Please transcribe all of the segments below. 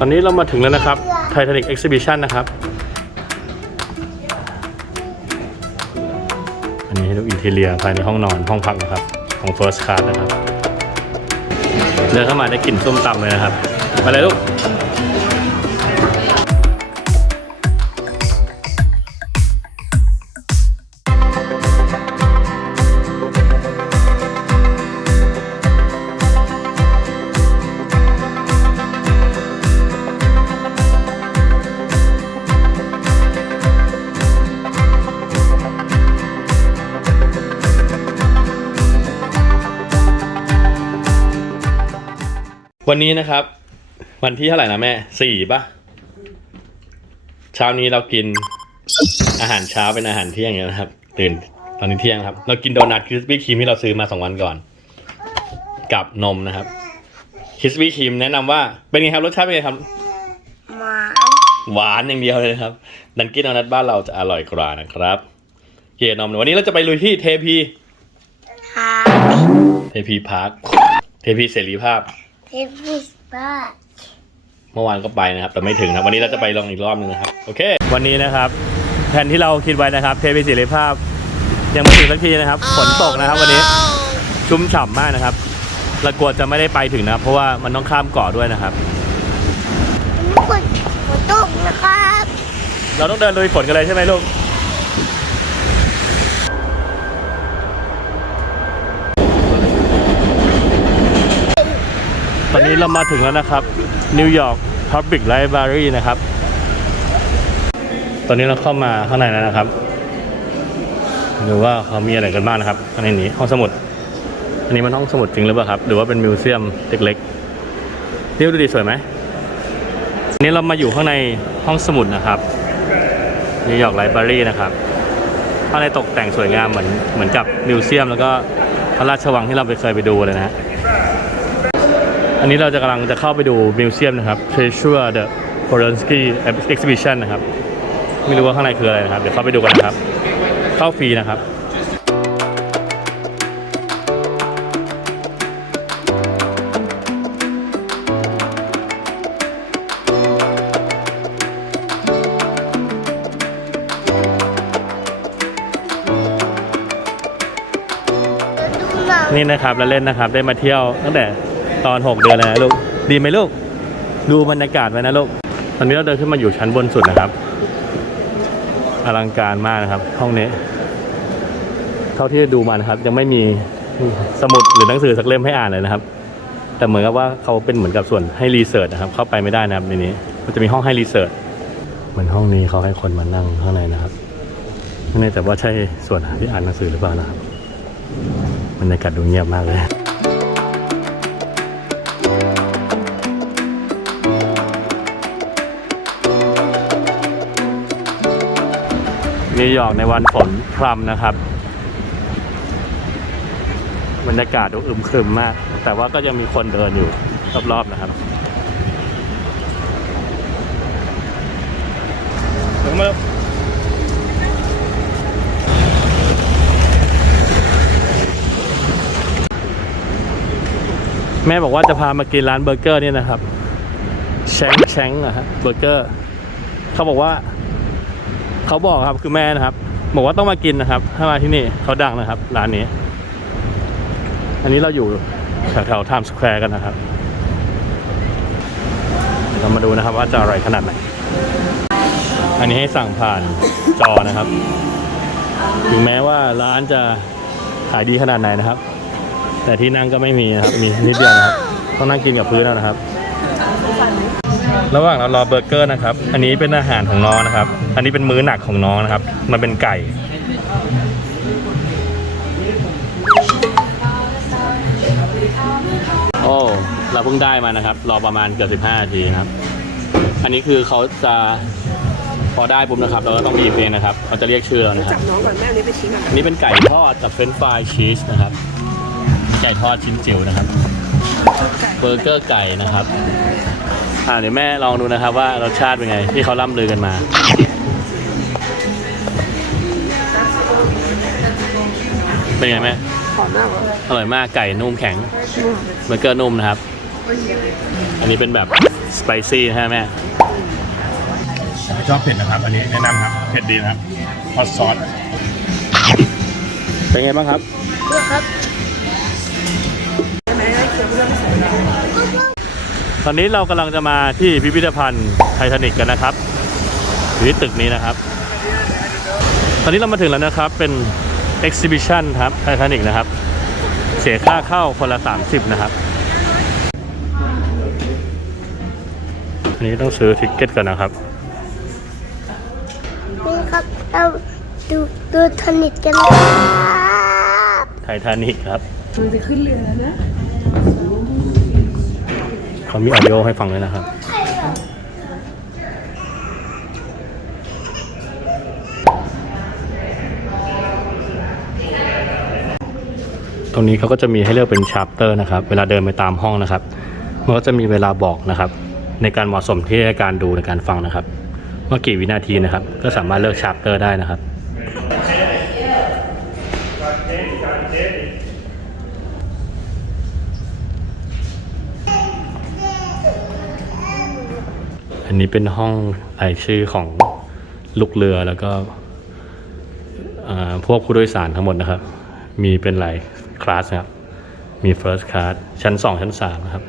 ตอนนี้เรามาถึงแล้วนะครับ Titanic Exhibition นะครับ อันนี้ให้ดูอินเทเลียภายในห้องนอนห้องพักนะครับ ของ First Class นะครับ เดินเข้ามาได้กลิ่นส้มตำเลยนะครับ มาเลยลูก วันนี้นะครับ วันที่เท่าไหร่นะแม่สี่ปะเช้านี้เรากินอาหารเช้าเป็นอาหารเที่ยงอย่างนี้ยนะครับ ตื่นตอนนี้เที่ยงครับ เรากินโดนัทคริสปี้ครีมที่เราซื้อมาสองวันก่อน กับนมนะครับคริสปี้ครีมแนะนำว่าเป็นไงครับรสชาติเป็นไงครับหมาหวานอย่างเดียวเลยนะครับดันกินโดนัทบ้านเราจะอร่อยกว่านะครับเกียร์นมวันนี้เราจะไปลุยที่เทพีหาเทพีพาร์คเทพีเสรีภาพ เทปพิสบ้าเมื่อวานก็ไปนะครับ แต่ไม่ถึงนะวันนี้เราจะไปลองอีกรอบนึงนะครับ โอเค วันนี้นะครับ แผนที่เราคิดไว้นะครับ เทพีศิริภาพ ยังไม่ถึงสักทีนะครับ ฝนตกนะครับ วันนี้ ชุ่มฉ่ำมากนะครับเรากลัวจะไม่ได้ไปถึงนะครับ เพราะว่ามันต้องข้ามเกาะด้วยนะครับ ทุกคนฝนตกนะครับ เราต้องเดินลุยฝนกันเลยใช่ไหมลูก ตอนนี้เรามาถึงแล้วนะครับนิวยอร์ก Public Library นะครับ ตอนนี้เราเข้ามาข้างในแล้วนะครับดูว่าเขามีอะไรกันบ้างนะครับข้างในนี้ห้องสมุด อันนี้มันห้องสมุดจริงหรือเปล่าครับ หรือว่าเป็นมิวเซียมเล็กๆนี่ดูดีสวยไหมนนี้เรามาอยู่ข้างในห้องสมุดนะครับนิวยอร์กไลบรารีนะครับข้างในตกแต่งสวยงามเหมือนเหมือนกับมิวเซียม แล้วก็พระราชวังที่เราไปเคยไปดูเลยนะฮะ อันนี้เราจะกำลังจะเข้าไปดูมิวเซียมนะครับ Treasure the Polonsky Exhibition นะครับ ไม่รู้ว่าข้างในคืออะไรนะครับ เดี๋ยวเข้าไปดูกันนะครับ เข้าฟรีนะครับนี่นะครับแล้วเล่นนะครับได้มาเที่ยวตั้งแต่ ตอน 6 เดือนเลยนะลูก ดีไหมลูก ดูบรรยากาศไว้นะลูก ตอนนี้เราเดินขึ้นมาอยู่ชั้นบนสุดนะครับ อลังการมากนะครับ ห้องนี้ เท่าที่ดูมานะครับ ยังไม่มีสมุดหรือหนังสือสักเล่มให้อ่านเลยนะครับ แต่เหมือนกับว่าเขาเป็นเหมือนกับส่วนให้รีเสิร์ชนะครับ เข้าไปไม่ได้นะครับในนี้ มันจะมีห้องให้รีเสิร์ชเหมือนห้องนี้เขาให้คนมานั่งข้างในนะครับไม่แน่ใจว่าใช่ส่วนที่อ่านหนังสือหรือเปล่านะครับบรรยากาศดูเงียบมากเลย นิวยอร์กในวันฝนพรำนะครับบรรยากาศดูอึมครึมมาก แต่ว่าก็ยังมีคนเดินอยู่รอบๆนะครับถึงมาแม่บอกว่าจะพามากินร้านเบอร์เกอร์เนี่ยนะครับแชงแชงนะฮะเบอร์เกอร์ เขาบอกว่า เขาบอกครับคือแม่นะครับ บอกว่าต้องมากินนะครับ ถ้ามาที่นี่เขาดังนะครับร้านนี้ อันนี้เราอยู่แถวๆไทม์สแควร์กันนะครับเดี๋ยวเรามาดูนะครับว่าจะอร่อยขนาดไหน อันนี้ให้สั่งผ่านจอนะครับ ถึงแม้ว่าร้านจะขายดีขนาดไหนนะครับ แต่ที่นั่งก็ไม่มีนะครับ มีนิดเดียวนะครับ ต้องนั่งกินกับพื้นเอานะครับ ระหว่างเรารอเบอร์เกอร์นะครับ อันนี้เป็นอาหารของน้องนะครับ อันนี้เป็นมื้อหนักของน้องนะครับ มันเป็นไก่ โอ้ เราเพิ่งได้มานะครับ รอประมาณเกือบ15นาทีนะครับ อันนี้คือเขาจะพอได้ปุ๊บนะครับ เราก็ต้องบีบเองนะครับเขาจะเรียกชื่อเรานะครับจับน้องก่อนแม่เอานี้ไปชี้หน่อยอันนี้เป็นไก่ทอดกับเฟรนช์ฟรายชีสนะครับ ไก่ทอดชิ้นจิ๋วนะครับ เบอร์เกอร์ไก่นะครับ อ่าเดี๋ยวแม่ลองดูนะครับว่ารสชาติเป็นไง ที่เขาล่ำลือกันมา เป็นไงแม่ขอหน้าก่อนอร่อยมากไก่นุ่มแข็งเบอร์เกอร์นุ่มนะครับ อันนี้เป็นแบบสไปซี่ใช่ไหมแม่ชอบเผ็ดนะครับ อันนี้แนะนำครับ เผ็ดดีนะครับฮอตซอสเป็นไงบ้างครับนี่ครับใช่ไหมเคี้ยวเรื่องสวยงาม ตอนนี้เรากำลังจะมาที่พิพิธภัณฑ์ไททานิกกันนะครับอยู่ที่ตึกนี้นะครับ ตอนนี้เรามาถึงแล้วนะครับเป็น exhibition ครับไททานิกนะครับ เสียค่าเข้าคนละ 30 นะครับอันนี้ต้องซื้อทิกเก็ตก่อนนะครับ นี่ครับเราดูดูทานิกกันนะครับไททานิกครับมันจะขึ้นเรือแล้วนะ เขามีออดิโอให้ฟังด้วยนะครับตรงนี้เขาก็จะมีให้เลือกเป็นชาร์ปเตอร์นะครับ เวลาเดินไปตามห้องนะครับ มันก็จะมีเวลาบอกนะครับ ในการเหมาะสมที่ในการดูในการฟังนะครับ ว่ากี่วินาทีนะครับ ก็สามารถเลือกชาร์ปเตอร์ได้นะครับ อันนี้เป็นห้องรายชื่อของลูกเรือแล้วก็พวกผู้โดยสารทั้งหมดนะครับ มีเป็นหลายคลาสนะครับ มี first class ชั้น 2 ชั้น 3 นะครับ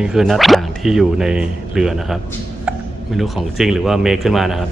นี่คือหน้าต่างที่อยู่ในเรือนะครับ ไม่รู้ของจริงหรือว่าเมคขึ้นมานะครับ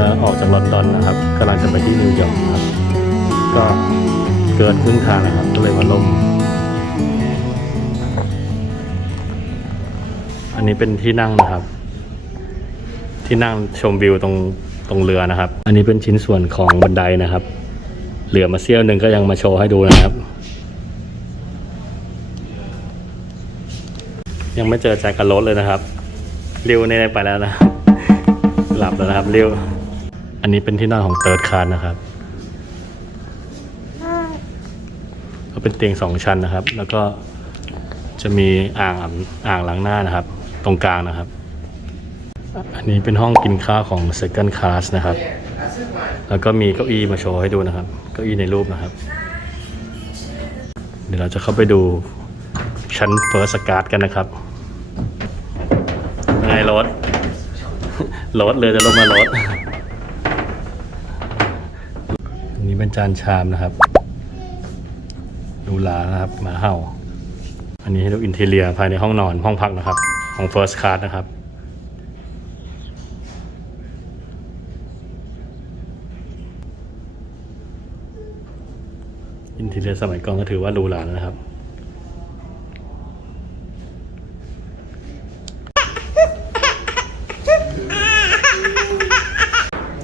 เรืออกจากลอนดอนนะครับกำลังจะไปที่นิวยอร์กครับ ก็เกินครึ่งทางนะครับ ก็เลยมาล่ม อันนี้เป็นที่นั่งนะครับ ที่นั่งชมวิวตรงตรงเรือนะครับ อันนี้เป็นชิ้นส่วนของบันไดนะครับ เหลือมาเสี้ยวหนึ่งก็ยังมาโชว์ให้ดูนะครับ ยังไม่เจอแจ็คกับรถเลยนะครับริวในไปแล้วนะหลับแล้วนะครับริว อันนี้เป็นที่นั่งของเติร์ดคาร์นะครับก็เป็นเตียงสองชั้นนะครับ แล้วก็จะมีอ่างอ่างล้างหน้านะครับ ตรงกลางนะครับ อันนี้เป็นห้องกินข้าวของ second class นะครับ แล้วก็มีเก้าอี้มาโชว์ให้ดูนะครับ เก้าอี้ในรูปนะครับ เดี๋ยวเราจะเข้าไปดูชั้น first class กันนะครับไงรถรถเลยจะลงมารถ อันนี้เป็น จานชามนะครับ ดูหลานะครับหมาเห่า อันนี้ให้ดูอินเทเลียภายในห้องนอนห้องพักนะครับ ของ First Class นะครับอินเทเลียสมัยก่อนก็ถือว่าหรูหราแล้วนะครับ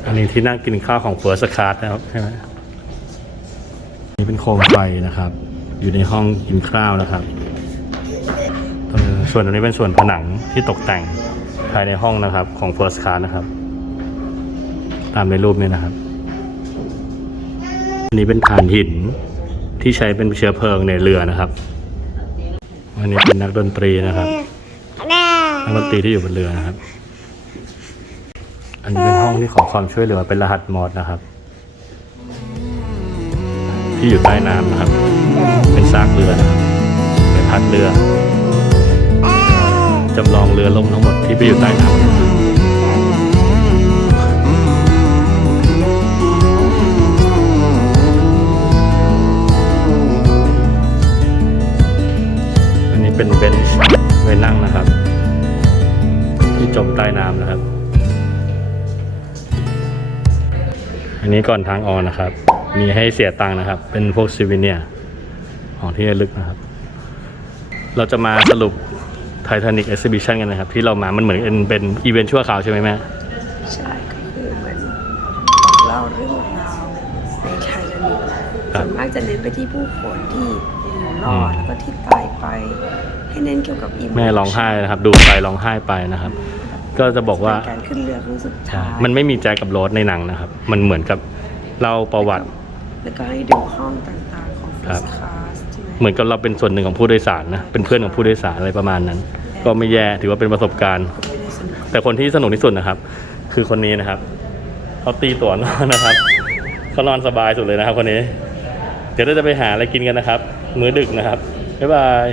อันนี้ที่นั่งกินข้าวของ First Class นะครับใช่ไหม นี่เป็นโคมไฟนะครับ อยู่ในห้องกินข้าวนะครับส่วนอันนี้เป็นส่วนผนังที่ตกแต่งภายในห้องนะครับของ First Class นะครับ ตามในรูปนี้นะครับ อันนี้เป็นถ่านหินที่ใช้เป็นเชื้อเพลิงในเรือนะครับ อันนี้เป็นนักดนตรีนะครับนักดนตรีที่อยู่บนเรือนะครับ อันนี้เป็นห้องที่ขอความช่วยเหลือเป็นรหัสมอดนะครับ ที่อยู่ใต้น้ำนะครับ เป็นซากเรือนะครับใบพัดเรือจำลองเรือล่มทั้งหมดที่ไปอยู่ใต้น้ำอันนี้เป็นเบนช์ไว้นั่งนะครับ ที่จมใต้น้ำนะครับ อันนี้ก่อนทางออกนะครับ มีให้เสียตังค์นะครับ เป็นพวกซิวิเนียของที่ระลึกนะครับ เราจะมาสรุป Titanic Exhibition กันนะครับ ที่เรามา มันเหมือนเป็นเป็นอีเวนต์ชั่วคราวใช่ไหมแม่ใช่ก็คือเหมือนบอกเล่าเรื่องราวในไททานิกครัส่บวนมากจะเน้นไปที่ผู้คนที่อยู่รอดอืมแล้วก็ที่ตายไป ให้เน้นเกี่ยวกับอีแม่ร้องไห้นะครับ ดูไปร้องไห้ไปนะครับ ก็จะบอกว่าการขึ้นเรือครั้งสุดท้ายมันไม่มีแจ็คกับโรสในหนังนะครับ มันเหมือนกับเล่าประวัติ แล้วก็ให้ดูห้องต่างๆของ ครับ first class ใช่ไหมเหมือนกับเราเป็นส่วนหนึ่งของผู้โดยสารนะ เป็นเพื่อนของผู้โดยสารอะไรประมาณนั้น ก็ไม่แย่ถือว่าเป็นประสบการณ์ ไม่ได้สนุกแต่คนที่สนุกที่สุดนะครับ คือคนนี้นะครับเขาตีตั๋วนอนนะครับเขานอนสบายสุดเลยนะครับ คนนี้ เดี๋ยวเราจะไปหาอะไรกินกันนะครับ มื้อดึกนะครับบ๊ายบาย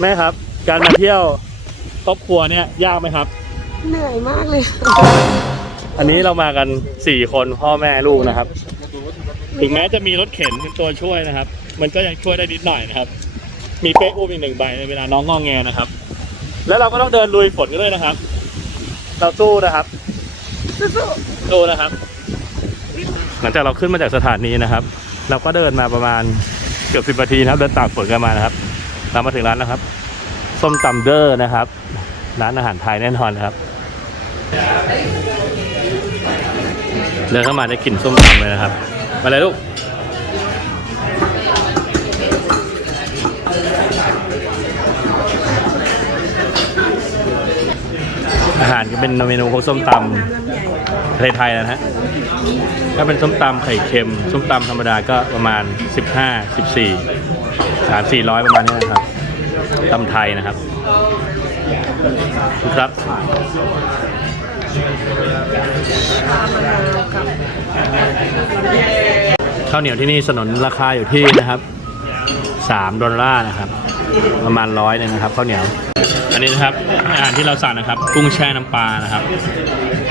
แม่ครับ การมาเที่ยวครอบครัวเนี่ยยากไหมครับ เหนื่อยมากเลย อันนี้เรามากันสี่คนพ่อแม่ลูกนะครับ ถึงแม้จะมีรถเข็นเป็นตัวช่วยนะครับ มันก็ยังช่วยได้นิดหน่อยนะครับ มีเป๊ะอุ้มอีกหนึ่งใบในเวลาน้องงองแงนะครับ แล้วเราก็ต้องเดินลุยฝนกันด้วยนะครับ เราสู้นะครับสู้สู้นะครับ หลังจากเราขึ้นมาจากสถานีนะครับ เราก็เดินมาประมาณเกือบสิบนาทีนะครับ เดินตากฝนกันมานะครับ เรามาถึงร้านแล้วครับ ส้มตำเดอร์นะครับ ร้านอาหารไทยแน่นอนครับ เดินเข้ามาได้กลิ่นส้มตำเลยนะครับ มาเลยลูกอาหารก็เป็นเมนูของส้มตำไยำไทยๆนะฮะ ถ้าเป็นส้มตำไข่เค็ม ส้มตำธรรมดาก็ประมาณ 15 14 3 400ประมาณนี้นะครับตำไทยนะครับ ครับข้าวเหนียวที่นี่สนนราคาอยู่ที่นะครับ3ดอลลาร์นะครับ ประมาณร้อยนึงนะครับข้าวเหนียว อันนี้นะครับอาหารที่เราสั่งนะครับ กุ้งแช่น้ำปลานะครับ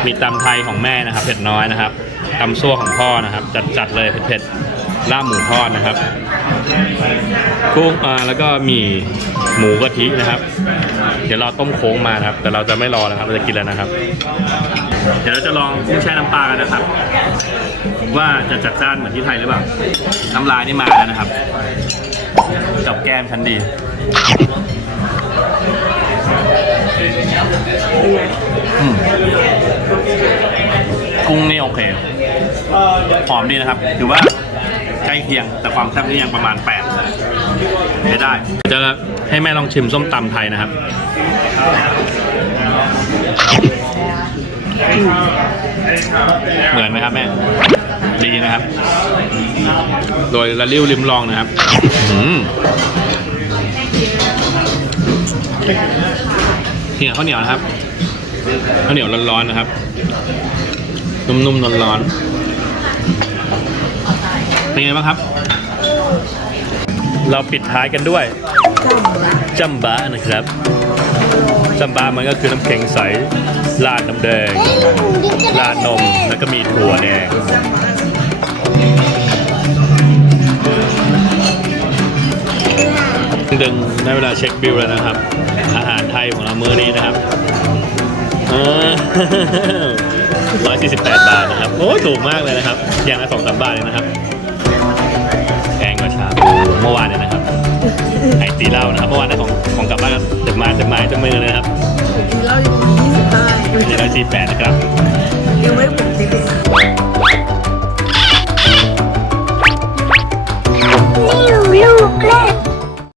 มีตำไทยของแม่นะครับ เผ็ดน้อยนะครับตำซั่วของพ่อนะครับ จัดจัดๆเลยเผ็ดๆลาบหมูทอดนะครับ กุ้งอ่าแล้วก็มีหมูกะทินะครับ เดี๋ยวเราต้มโค้งมานะครับ แต่เราจะไม่รอนะครับเราจะกินแล้วนะครับ เดี๋ยวเราจะลองกุ้งแช่น้ำปลากันนะครับ ว่าจะจัดจ้านเหมือนที่ไทยหรือเปล่าน้ำลายนี่มาแล้วนะครับจับแก้มฉันดีกุ้งนี่โอเคหอมดีนะครับถือว่า ใกล้เคียง แต่ความแซ่บนี่ยังประมาณ8ใช้ได้ จะให้แม่ลองชิมส้มตำไทยนะครับเหมือนไหมครับแม่ ดีนะครับ โดยละลิ้วริมลองนะครับเหี่ยวข้าวเหนียวนะครับข้าวเหนียวร้อนๆนะครับ นุ่มๆร้อนๆ เป็นไงบ้างครับ เราปิดท้ายกันด้วยจัมบะนะครับจัมบะมันก็คือน้ำแข็งใสราดน้ำแดงราดนมแล้วก็มีถั่วแดงดึงได้เวลาเช็คบิลแล้วนะครับ อาหารไทยของเรามื้อนี้นะครับร้อยสี่สิบแปดบาทนะครับ โอ้ถูกมากเลยนะครับ อย่างละสองสามบาทเลยนะครับ เมื่อวานเนี่ยนะครับ ไอตีเหล้านะครับเมื่อวานได้ของของกลับบ้านเต็มมาจะมาจะมมือเลยนะครับกินเหล้าอยู่ที่สิบห้าเจ็ดร้อยสี่แปดนะครับยังไม่ผมติดเลยลูกลู